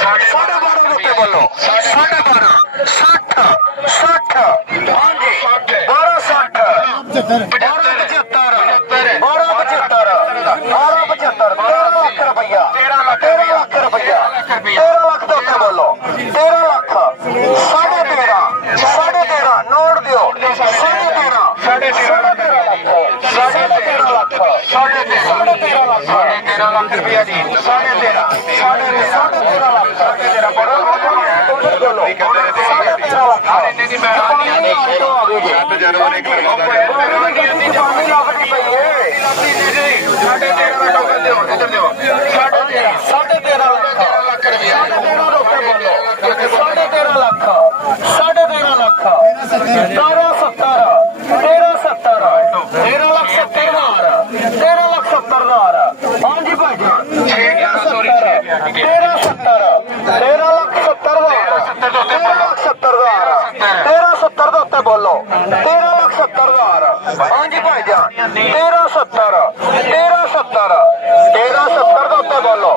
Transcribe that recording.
साढ़े 12 रुपए बोलो 12.5 60 60 हाँ जी 12.60 12.75 12.75 13 लाख रुपया 13 लाख रुपया 13 लाख तो उत्ते बोलो 13 लाख 13.5 नोट दियो 13.5 13 लाख रुपया जी 13.5 बोलो 13,70,000 हाँ जी भाईजान 13,70 13,70 13,70 बोलो